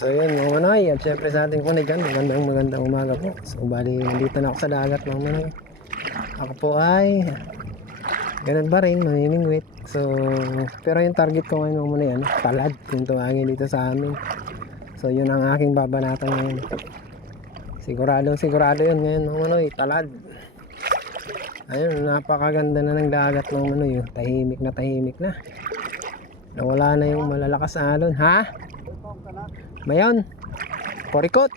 So yun mga manoy, at syempre sa ating kunig yan, magandang umaga po. So bali, nandito na ako sa dagat mga manoy. Ako po ay ganun pa rin, mamimingwit. So, pero yung target ko ngayon mga manoy, talad kung tawagin dito sa amin. So yun ang aking babanatan ngayon. Sigurado yun ngayon mga manoy, talad. Ayun, napakaganda na ng dagat mga manoy. Tahimik na. Nawala na yung malalakas na alon. Ha? Mayon, porikot.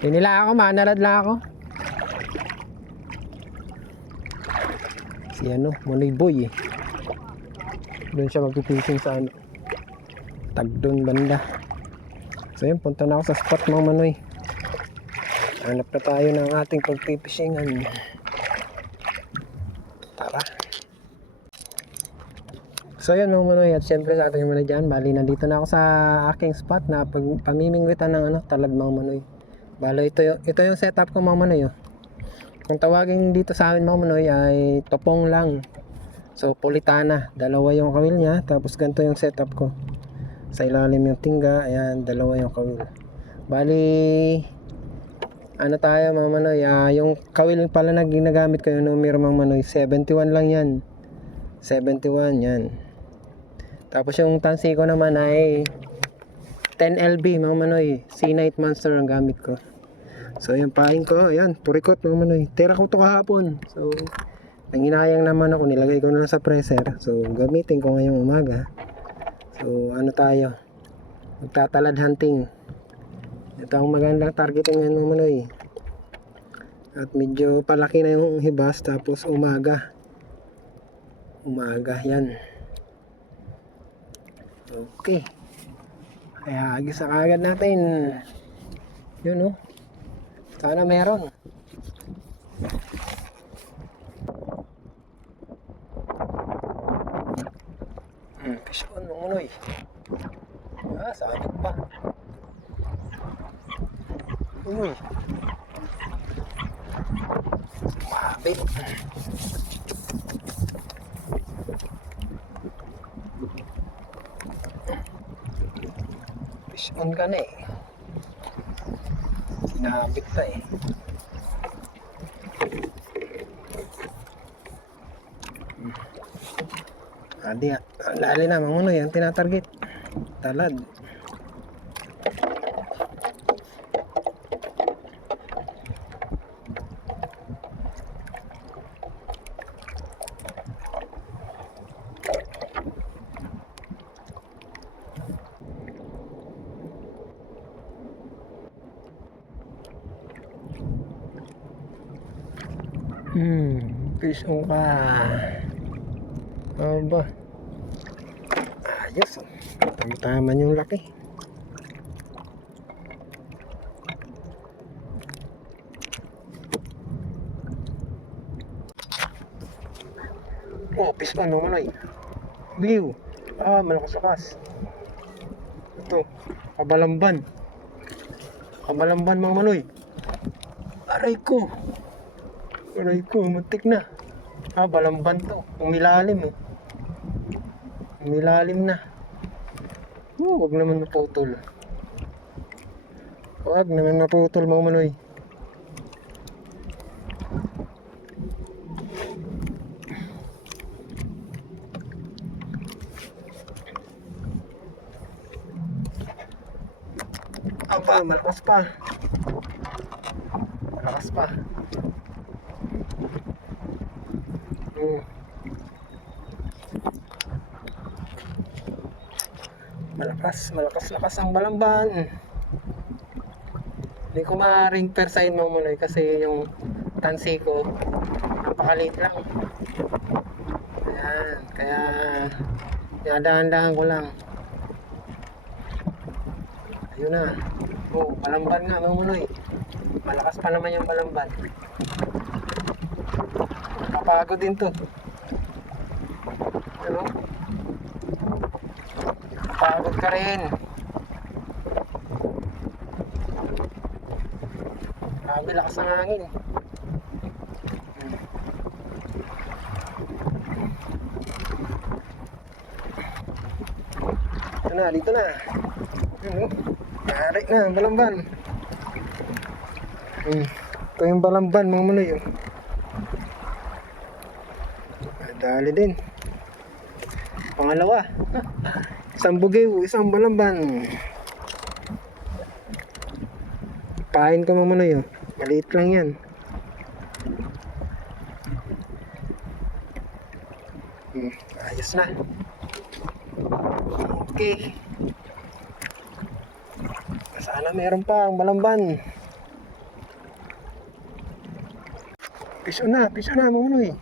Tinila ako, manalad lang ako. Si Manoy Boy eh. Doon siya magpipishing sa Tagdon banda. So yun, punta na ako sa spot mga manoy. Hanap na tayo ng ating pagpipishingan. Tara. So yun mga manoy, at syempre sa ating manoy dyan, bali nandito na ako sa aking spot na pamimingwitan ng talad mga manoy. Bali ito yung setup ko mga manoy. Kung tawagin dito sa amin mga manoy ay topong lang. So pulitana, dalawa yung kawil niya, tapos ganito yung setup ko. Sa ilalim yung tingga, ayan, dalawa yung kawil. Bali tayo mga manoy, yung kawil pala na ginagamit ko yung numero mga manoy, 71 lang yan. 71 yan. Tapos yung tansi ko naman ay 10LB mga manoy, C-Night Monster ang gamit ko. So yung pain ko, ayan, purikot mga manoy. Tira ko to kahapon. So nanginayang naman ako, nilagay ko na lang sa freezer. So gamitin ko ngayong umaga. So tayo, magtatalad hunting. Ito ang magandang targeting ngayon mga manoy. At medyo palaki na yung hibas. Tapos umaga yan. Okay, kaya agis na kagad natin. Yun sana meron. Fish on mga manoy. Sabit pa. Uy, mabit. Fish on ka na sinabit pa Lali na mga manoy ang tinatarget. Talad. Fish on ka. Aba, ayos. Tama yung laki. Fish on mga manoy. Blue. Malakas. Ito, kabalamban mga manoy. Aray ko, muntik na. Balamban to. Umilalim na. Huwag naman naputol. Mga manoy. Malakas pa. Malakas ang balamban. Hindi ko ma-ring per side mo muna kasi yung tansi ko napakaliit lang. Ayan, kaya dahan-dahan ko lang. Ayun na. Balamban nga mga manoy. Malakas pa naman yung balamban. Kapagod din to. Pagod ka rin. Grabe, lakas ng hangin. Ito na, dito na. Ano? Yari na, balamban. Ito yung balamban mga manoy. Oh. Dali din. Pangalawa. Isang bugiw, isang balamban. Pain ko mga manoy. Oh. Maliit lang yan. Ayos na. Okay. Sana meron pa ang balamban. Piso na mga manoy.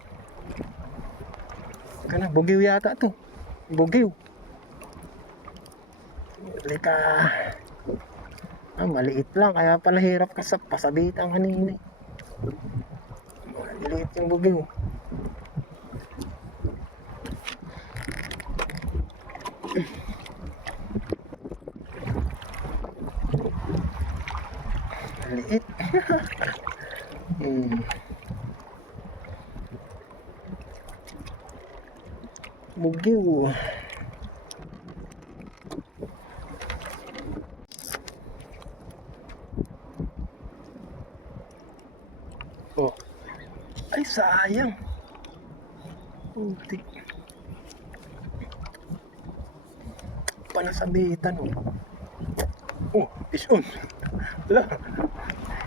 Kana, bugiw yata to. Bugiw. Lika. Maliit lang. Kaya pala hirap ka sa pasabitan kanina. Maliit yung bugiw. Maliit. Bugiw. Oh. Ay, sayang. Putik. Panasabitan, oh. Oh, pison. Wala.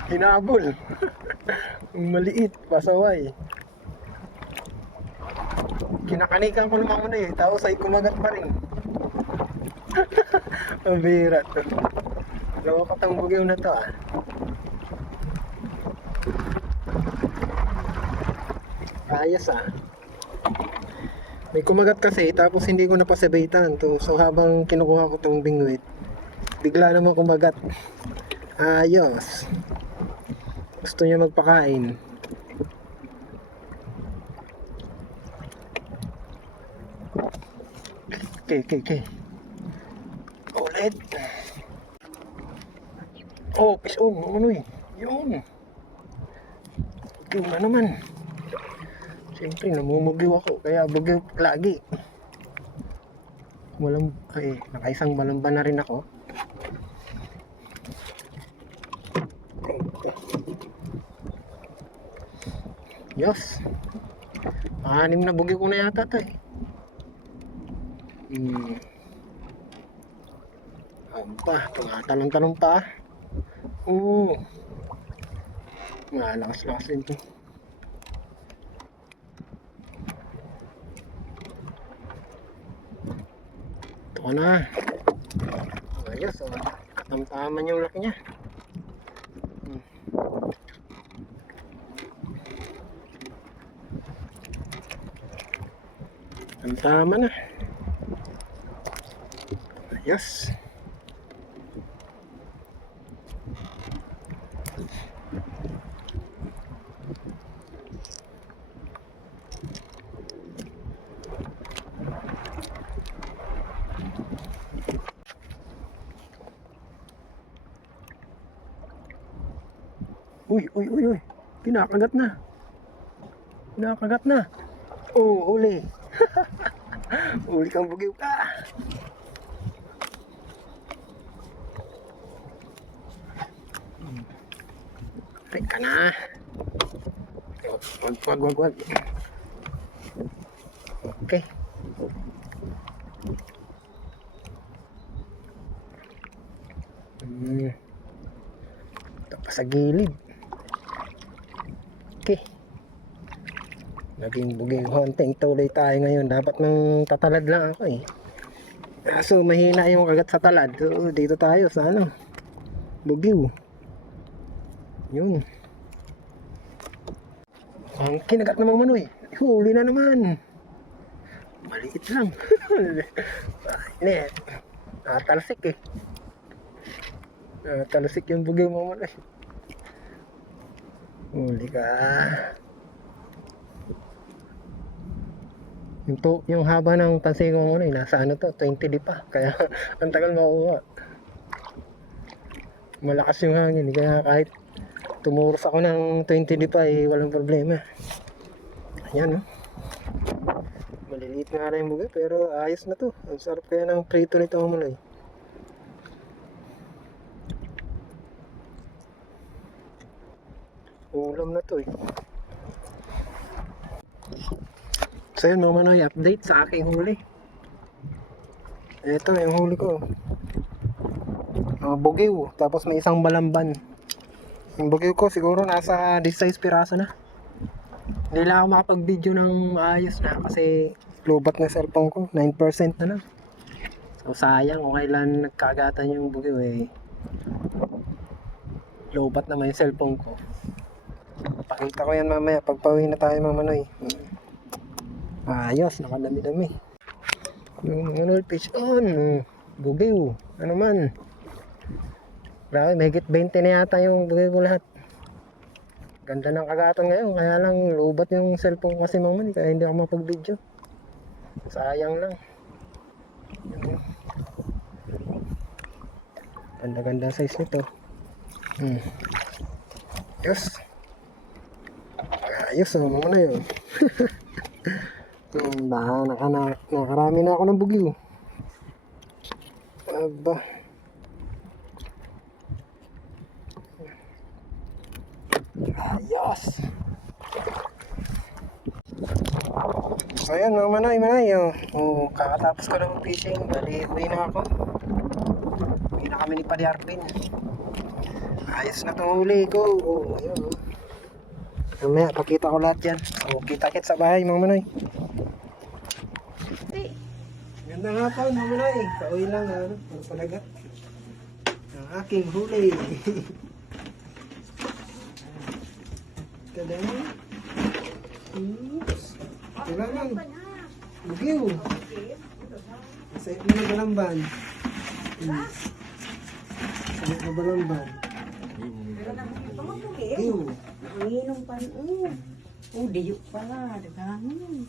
Hinabol. Maliit, pasaway. Kinakanikan ko naman muna eh. Tapos ay kumagat pa rin. Mabira to. Lawa katang bugiw na to ah. Ayos ah. May kumagat kasi tapos hindi ko napasabitan to. So habang kinukuha ko tong bingwit, bigla naman kumagat. Ayos. Gusto niya magpakain. Okay. Ulit. Oh, pison. Ano eh. Yun. Bugiw na naman. Siyempre, namumugiw ako. Kaya bugiw lagi. Walang, nakaisang balamban na rin ako. Yes. 6 na bugiw ko na yata ito eh. Aba, tumatalong-talong pa. Oo. Malakas-lakas din ito. Ito ka na. Ayos, oh. Katamtaman yung laki niya. Tama na. Ayos. Uy. Pinakagat na. Oh, uli. Uli kang bugiw ka. Ay ka na. Wag. Okay. Ito pa sa gilid. Okay. Naging bugiw hunting tuloy tayo ngayon. Dapat nang tatalad lang ako eh. So mahina yung kagat sa talad. So dito tayo sa ano, bugiw. Yun. Ang kinagat namang manoy. Huli na naman. Maliit lang. Net. Talsik eh. Talsik yung bugiw mo manoy. Huli ka. Yung haba ng tansig mo manoy. Nasa ano to? 20 di pa. Kaya ang tagal makuha. Malakas yung hangin. Kaya kahit tumuros ako ng 20 di pa walang problema. Ayan no. Maliliit nga rin yung bugiw pero ayos na to. Ang sarap kaya ng prito nito manoy. Ulam na to eh. So yun mga manoy, update sa aking huli. Ito yung huli ko. Bugiw, tapos may isang balamban. Yung bugiw ko siguro nasa 16 piraso na. Hindi lang ako makapag-video ng maayos na kasi lobat na cellphone ko, 9% na lang. So sayang kung kailan nagkagatan yung bugiw eh. Lobat naman yung cellphone ko. Pakita ko yan mamaya pag pauwi na tayo mga manoy. Ayos, nakadami-dami. Yung fish on. Bugiw. Ano man. Grabe, mahigit 20 na yata yung bugiw ko lahat. Ganda ng kagatan ngayon. Kaya lang lubat yung cellphone kasi mga manoy. Kaya hindi ako mapag-video. Sayang lang. Ganda-ganda size nito. Ayos. Ayos oh, mga manoy. Nakarami na ako ng bugiw. Aba. Ayos. So ayan mga manoy. Kakatapos ko ng fishing. Bali, uwi na ako. Uwi na kami ni Paddy Arvin. Ayos na itong huli ko. Ayun. Mamaya, pakita ko lahat yan. Kita-kit sa bahay mga manoy. Ganda nga pa mga manoy. Kauwi lang ano palagat ang aking huli. Kada mo. Diba lang? Bugiw. Sa ito na balamban. Sa ito na balamban. Bugiw. Nanginom pa. Diyo pala. Dagangin.